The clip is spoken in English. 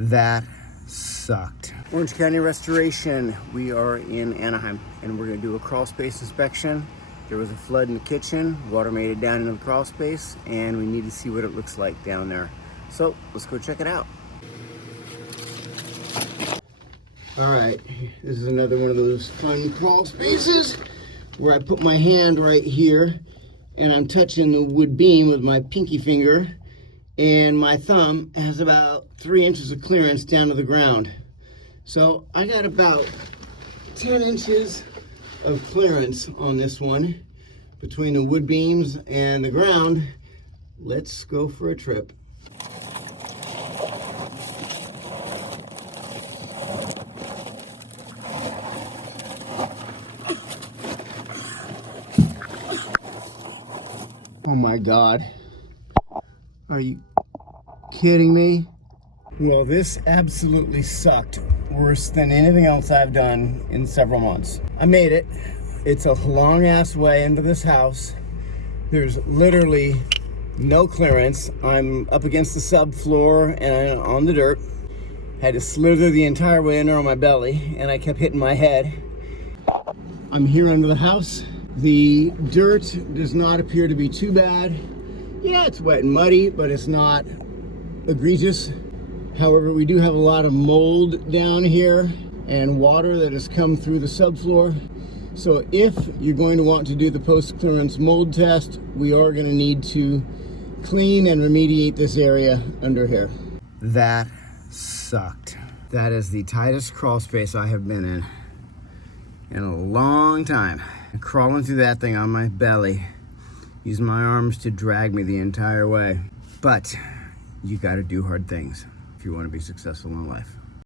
That sucked. Orange County Restoration. We are in Anaheim and we're gonna do a crawl space inspection. There was a flood in the kitchen, water made it down into the crawl space, and we need to see what it looks like down there. So let's go check it out. All right, this is another one of those fun crawl spaces where I put my hand right here and I'm touching the wood beam with my pinky finger, and my thumb has about 3 inches of clearance down to the ground. So I got about 10 inches of clearance on this one between the wood beams and the ground. Let's go for a trip. Oh my God. Are you kidding me? Well, this absolutely sucked. Worse than anything else I've done in several months. I made it. It's a long ass way into this house. There's literally no clearance. I'm up against the subfloor and on the dirt. Had to slither the entire way under on my belly, and I kept hitting my head. I'm here under the house. The dirt does not appear to be too bad. Yeah, it's wet and muddy, but it's not egregious. However, we do have a lot of mold down here and water that has come through the subfloor. So if you're going to want to do the post-clearance mold test, we are going to need to clean and remediate this area under here. That sucked. That is the tightest crawl space I have been in a long time. Crawling through that thing on my belly, using my arms to drag me the entire way. But you got to do hard things if you want to be successful in life.